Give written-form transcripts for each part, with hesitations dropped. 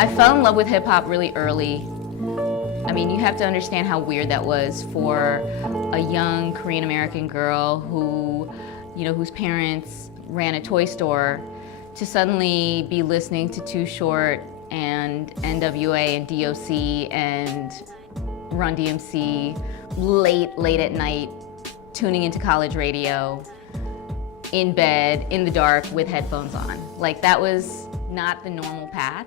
I fell in love with hip hop really early. I mean, you have to understand how weird that was for a young Korean American girl who, whose parents ran a toy store, to suddenly be listening to Too Short and NWA and DOC and Run DMC late at night, tuning into college radio, in bed, in the dark, with headphones on. Like, that was not the normal path.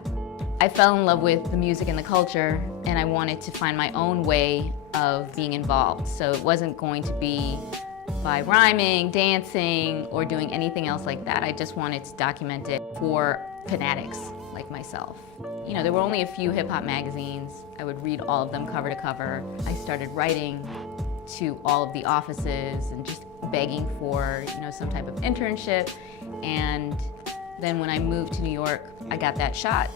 I fell in love with the music and the culture, and I wanted to find my own way of being involved. So it wasn't going to be by rhyming, dancing, or doing anything else like that. I just wanted to document it for fanatics like myself. There were only a few hip-hop magazines. I would read all of them cover to cover. I started writing to all of the offices and just begging for, some type of internship. And then when I moved to New York, I got that shot.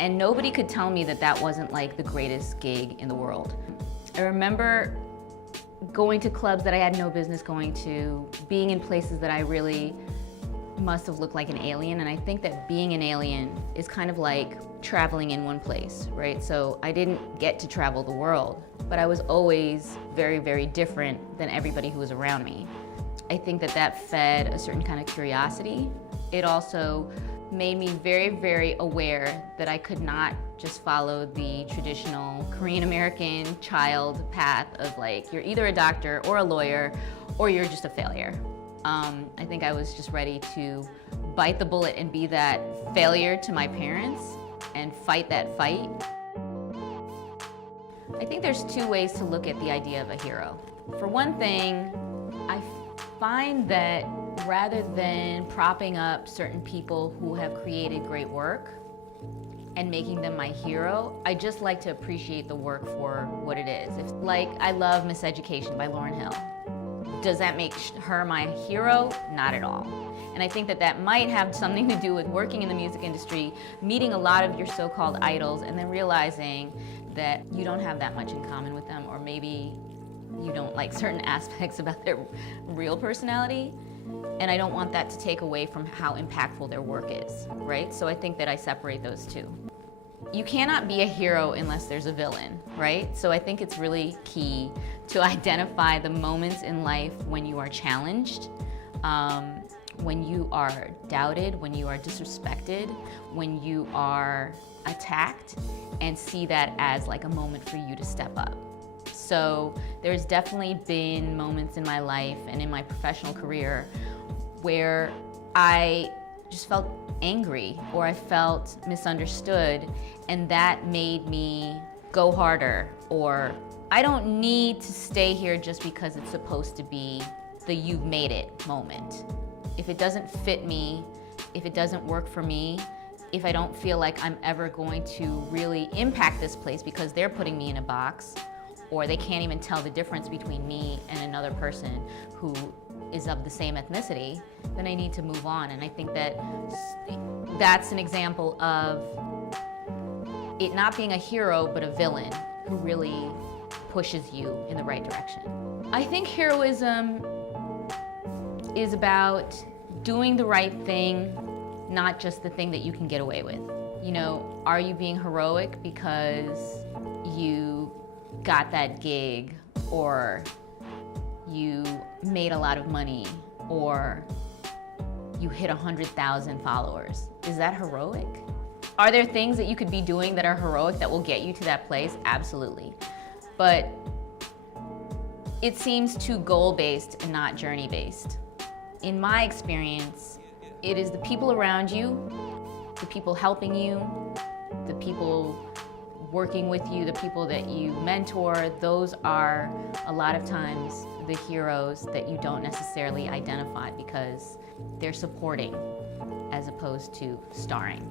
And nobody could tell me that that wasn't like the greatest gig in the world. I remember going to clubs that I had no business going to, being in places that I really must have looked like an alien. And I think that being an alien is kind of like traveling in one place, right? So I didn't get to travel the world, but I was always very, very different than everybody who was around me. I think that that fed a certain kind of curiosity. It also made me very, very aware that I could not just follow the traditional Korean American child path of like, you're either a doctor or a lawyer or you're just a failure. I think I was just ready to bite the bullet and be that failure to my parents and fight that fight. I think there's two ways to look at the idea of a hero. For one thing, I find that rather than propping up certain people who have created great work and making them my hero, I just like to appreciate the work for what it is. I love Miseducation by Lauryn Hill. Does that make her my hero? Not at all. And I think that that might have something to do with working in the music industry, meeting a lot of your so-called idols, and then realizing that you don't have that much in common with them, or maybe you don't like certain aspects about their real personality. And I don't want that to take away from how impactful their work is, right? So I think that I separate those two. You cannot be a hero unless there's a villain, right? So I think it's really key to identify the moments in life when you are challenged, when you are doubted, when you are disrespected, when you are attacked, and see that as like a moment for you to step up. So there's definitely been moments in my life and in my professional career where I just felt angry or I felt misunderstood, and that made me go harder, or I don't need to stay here just because it's supposed to be the you've made it moment. If it doesn't fit me, if it doesn't work for me, if I don't feel like I'm ever going to really impact this place because they're putting me in a box, or they can't even tell the difference between me and another person who is of the same ethnicity, then I need to move on. And I think that that's an example of it not being a hero, but a villain who really pushes you in the right direction. I think heroism is about doing the right thing, not just the thing that you can get away with. Are you being heroic because you got that gig, or you made a lot of money, or you hit 100,000 followers? Is that heroic? Are there things that you could be doing that are heroic that will get you to that place? Absolutely. But it seems too goal-based and not journey-based. In my experience, it is the people around you, the people helping you, the people working with you, the people that you mentor. Those are a lot of times the heroes that you don't necessarily identify because they're supporting as opposed to starring.